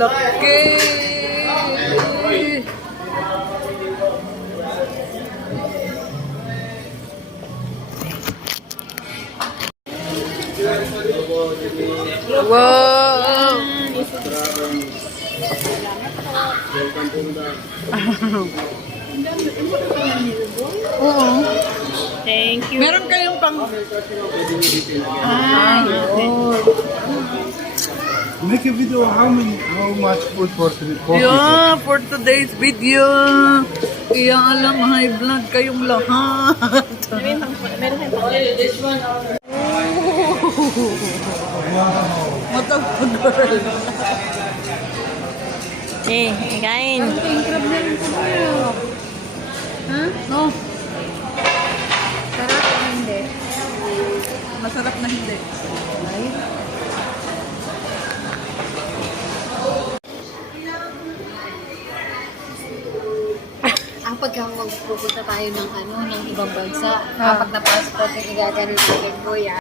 laki! Wow! Oo. Thank you. Meron kayong pang... Make a video how much food for people? Yeah, for today's video. Kaya alam, high blood kayong lahat. Meron kayong pang Matapag girl. kain. Ha? No. Sarap o hindi? Masarap na hindi. Pagka magpupunta tayo ng ng ibang bansa, kapag na-passport yung igaganin natin, kuya.